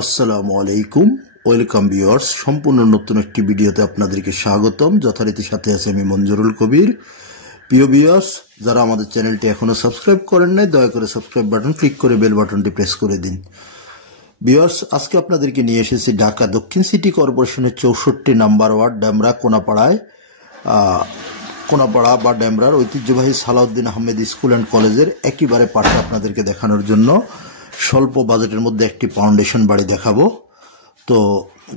আসসালামু আলাইকুম, welcome viewers. সম্পূর্ণ নতুন একটি ভিডিওতে আপনাদেরকে স্বাগতম। যথারীতি সাথে আছে আমি মঞ্জুরুল কবির। প্রিয় ভিউয়ার্স, যারা আমাদের চ্যানেলটি এখনো সাবস্ক্রাইব করেন নাই, দয়া করে সাবস্ক্রাইব বাটন ক্লিক করে বেল বাটনটি প্রেস করে দিন। ভিউয়ার্স, আজকে আপনাদেরকে নিয়ে এসেছি ঢাকা দক্ষিণ সিটি কর্পোরেশনের 64 নম্বর ওয়ার্ড ডেমরা কোনাপাড়ায়। কোনাপাড়া বা ডেমরার ঐতিহ্যবাহী সালাউদ্দিন আহমেদ স্কুল অ্যান্ড কলেজের একেবারে পাশে আপনাদেরকে দেখানোর জন্য স্বল্প বাজেটের মধ্যে একটি ফাউন্ডেশন বাড়ি দেখাবো। তো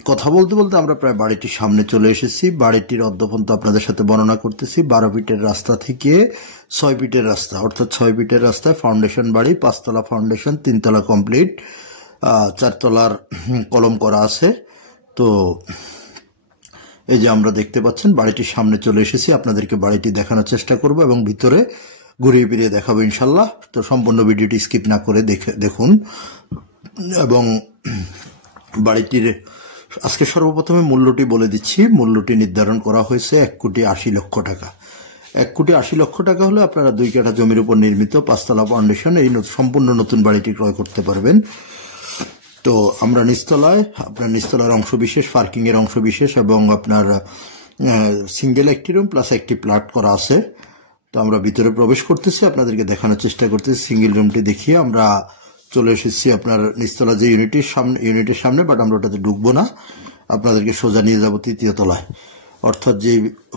কথা বলতে বলতে আমরা প্রায় বাড়িটির সামনে চলে এসেছি। বাড়িটির অদ্যপন্ত আপনাদের সাথে বর্ণনা করতেছি। 12 ফিটের রাস্তা থেকে 6 ফিটের রাস্তা, অর্থাৎ 6 ফিটের রাস্তায় ফাউন্ডেশন বাড়ি। 5 তলা ফাউন্ডেশন, 3 তলা কমপ্লিট, 4 তলার কলম করা আছে। তো এই যে আমরা দেখতে পাচ্ছেন বাড়িটির সামনে চলে এসেছি। আপনাদেরকে বাড়িটি দেখানোর চেষ্টা করব এবং ভিতরে ঘুরিয়ে ফিরিয়ে দেখাবো ইনশাল্লাহ। তো সম্পূর্ণ ভিডিওটি স্কিপ না করে দেখুন। এবং বাড়িটির আজকে সর্বপ্রথমে মূল্যটি বলে দিচ্ছি। মূল্যটি নির্ধারণ করা হয়েছে 1,80,00,000 টাকা। 1,80,00,000 টাকা হলে আপনারা 2 কাঠা জমির উপর নির্মিত 5 তলা ফাউন্ডেশন এই সম্পূর্ণ নতুন বাড়িটি ক্রয় করতে পারবেন। তো আমরা নিচতলার অংশ বিশেষ, পার্কিং এর অংশ বিশেষ এবং আপনার সিঙ্গেল একটি রুম প্লাস একটি প্লট করা আছে। তো আমরা ভিতরে প্রবেশ করতেছি, আপনাদেরকে দেখানোর চেষ্টা করতেছি। সিঙ্গেল রুমটি দেখিয়ে আমরা চলে এসেছি আপনার নিচতলা যে ইউনিটের সামনে, বাট আমরা ওটাতে ঢুকবো না। আপনাদেরকে সোজা নিয়ে যাবো 3য় তলায়, অর্থাৎ যে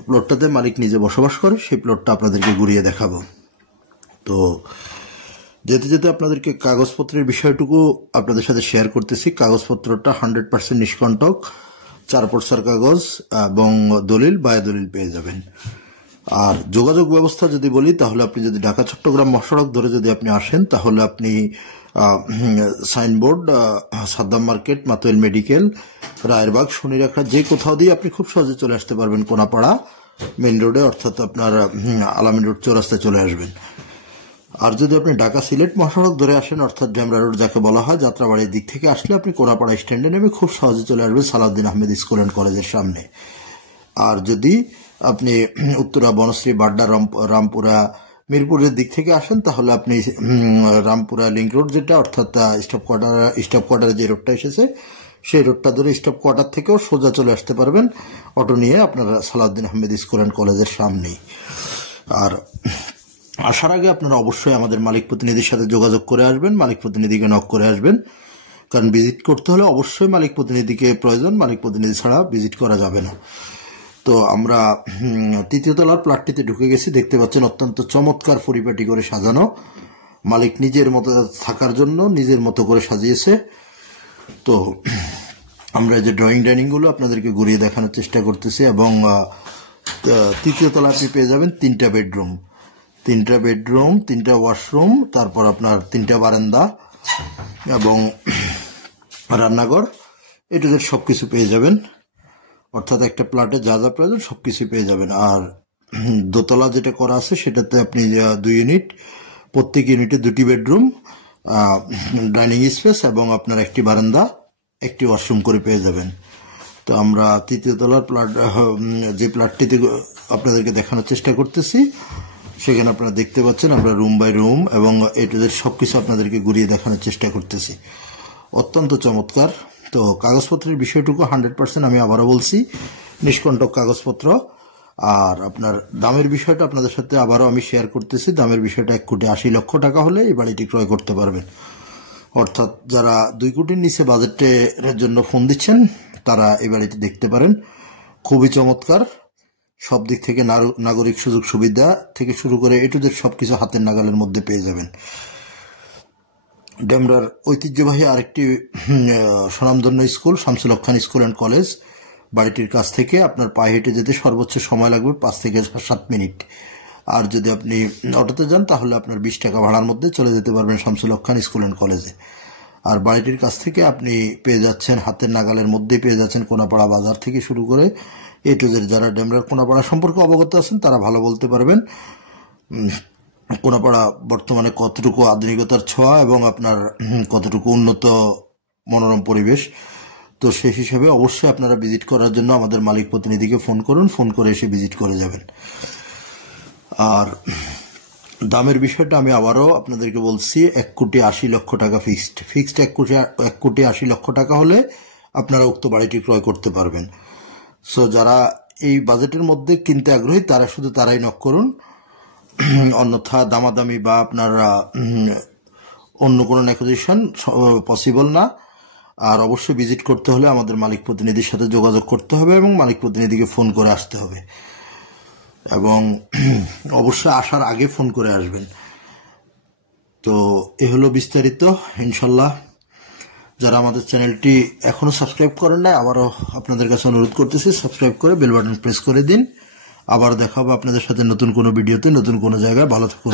প্লটটাতে মালিক নিজে বসবাস করে সেই প্লটটা আপনাদেরকে ঘুরিয়ে দেখাবো। তো যেতে যেতে আপনাদেরকে কাগজপত্রের বিষয়টুকু আপনাদের সাথে শেয়ার করতেছি। কাগজপত্রটা 100% নিষ্কণ্টক, 4 পর্সার কাগজ এবং দলিল বায়া দলিল পেয়ে যাবেন। আর যোগাযোগ ব্যবস্থা যদি বলি, তাহলে আপনি যদি ঢাকা চট্টগ্রাম মহাসড়ক ধরে যদি আপনি আসেন, তাহলে আপনি Signboard, Saddam market, Matuail medical, Rayerbag, Shonir Akhra যে কোথাও দিয়ে আপনি খুব সহজে চলে আসতে পারবেন কোনাপাড়া মেইন রোডে, অর্থাৎ আপনার আলামিন রোড চৌরাস্তায় চলে আসবেন। আর যদি আপনি ঢাকা সিলেট মহাসড়ক ধরে আসেন, অর্থাৎ ডেমরা রোড যাকে বলা হয়, যাত্রাবাড়ির দিক থেকে আসলে আপনি কোনাপাড়া স্ট্যান্ডে নেমে খুব সহজে চলে আসবেন সালাউদ্দিন আহমেদ স্কুল অ্যান্ড কলেজের সামনে। আর যদি আপনি উত্তরা, বনশ্রী, বাড্ডা, রামপুরা, মিরপুরের দিক থেকে আসেন, তাহলে আপনি রামপুরা লিংক রোড যেটা, অর্থাৎ স্টাফ কোয়ার্টারে যে রোডটা এসেছে সেই রোডটা ধরে স্টাফ কোয়ার্টার থেকেও সোজা চলে আসতে পারবেন অটো নিয়ে আপনারা সালাউদ্দিন আহমেদ স্কুল অ্যান্ড কলেজের সামনেই। আর আসার আগে আপনারা অবশ্যই আমাদের মালিক প্রতিনিধির সাথে যোগাযোগ করে আসবেন, মালিক প্রতিনিধিকে নক করে আসবেন, কারণ ভিজিট করতে হলে অবশ্যই মালিক প্রতিনিধিকে প্রয়োজন। মালিক প্রতিনিধি ছাড়া ভিজিট করা যাবে না। তো আমরা 3য় তলার প্লটটিতে ঢুকে গেছি। দেখতে পাচ্ছেন অত্যন্ত চমৎকার পরিপাটি করে সাজানো। মালিক নিজের মতো থাকার জন্য নিজের মতো করে সাজিয়েছে। তো আমরা যে ড্রয়িং ডাইনিং গুলো আপনাদেরকে ঘুরিয়ে দেখানোর চেষ্টা করতেছি। এবং 3য় তলা আপনি পেয়ে যাবেন 3টা বেডরুম, 3টা ওয়াশরুম, তারপর আপনার 3টা বারান্দা এবং রান্নাঘর, এটা সবকিছু পেয়ে যাবেন। অর্থাৎ একটা প্লটে যা যা প্রয়োজন সবকিছু পেয়ে যাবেন। আর দোতলা যেটা করা আছে সেটাতে আপনি 2 ইউনিট, প্রত্যেক ইউনিটে 2টি বেডরুম, ডাইনিং স্পেস এবং আপনার একটি বারান্দা, একটি ওয়াশরুম করে পেয়ে যাবেন। তো আমরা 3য় তলার যে প্লটটিতে আপনাদেরকে দেখানোর চেষ্টা করতেছি, সেখানে আপনারা দেখতে পাচ্ছেন আমরা রুম বাই রুম এবং এটাদের সবকিছু আপনাদেরকে ঘুরিয়ে দেখানোর চেষ্টা করতেছি। অত্যন্ত চমৎকার। তো কাগজপত্রের বিষয়টুকু 100% আমি আবারও বলছি, নিষ্কণ্টক কাগজপত্র। আর আপনার দামের বিষয়টা আপনাদের সাথে আবারও আমি শেয়ার করতেছি। দামের বিষয়টা 1,80,00,000 টাকা হলে এই বাড়িটি ক্রয় করতে পারবেন। অর্থাৎ যারা 2 কোটির নিচে বাজেটের জন্য ফোন দিচ্ছেন, তারা এই বাড়িটি দেখতে পারেন। খুবই চমৎকার, সব দিক থেকে নাগরিক সুযোগ সুবিধা থেকে শুরু করে এটুদের সবকিছু হাতের নাগালের মধ্যে পেয়ে যাবেন। ডেমরার ঐতিহ্যবাহী আরেকটি স্বনামধন্য school Shamsul Haq Khan school and college, বাড়িটির কাছ থেকে আপনার পায়ে হেঁটে যেতে সর্বোচ্চ সময় লাগবে 5 থেকে 7 মিনিট। আর যদি আপনি অটোতে যান, তাহলে আপনার 20 টাকা ভাড়ার মধ্যে চলে যেতে পারবেন শামসুল হক খান স্কুল অ্যান্ড কলেজে। আর বাড়িটির কাছ থেকে আপনি পেয়ে যাচ্ছেন, হাতের নাগালের মধ্যেই পেয়ে যাচ্ছেন কোনাপাড়া বাজার থেকে শুরু করে এটুদের। যারা ডেমরার কোনাপাড়া সম্পর্কে অবগত আছেন তারা ভালো বলতে পারবেন কোনাপাড়া বর্তমানে কতটুকু আধুনিকতার ছোঁয়া এবং আপনার কতটুকু উন্নত মনোরম পরিবেশ। তো সেই হিসাবে অবশ্যই আপনারা ভিজিট করার জন্য আমাদের মালিক প্রতিনিধিকে ফোন করুন, ফোন করে এসে ভিজিট করে যাবেন। আর দামের বিষয়টা আমি আবারও আপনাদেরকে বলছি, 1,80,00,000 টাকা ফিক্সড 1,80,00,000 টাকা হলে আপনারা উক্ত বাড়িটি ক্রয় করতে পারবেন। সো যারা এই বাজেটের মধ্যে কিনতে আগ্রহী তারা শুধু তারাই নক করুন, অন্যথা দামাদামি বা আপনারা অন্য কোনো নেগোসিয়েশন পসিবল না। আর অবশ্যই ভিজিট করতে হলে আমাদের মালিক প্রতিনিধির সাথে যোগাযোগ করতে হবে এবং মালিক প্রতিনিধিকে ফোন করে আসতে হবে, এবং অবশ্যই আসার আগে ফোন করে আসবেন। তো এ হলো বিস্তারিত। ইনশাল্লাহ যারা আমাদের চ্যানেলটি এখনো সাবস্ক্রাইব করেন না, আবারও আপনাদের কাছে অনুরোধ করতেছি সাবস্ক্রাইব করে বেল বাটন প্রেস করে দিন। আবার দেখা হবে আপনাদের সাথে নতুন কোনো ভিডিওতে, নতুন কোনো জায়গায়। ভালো থাকুন।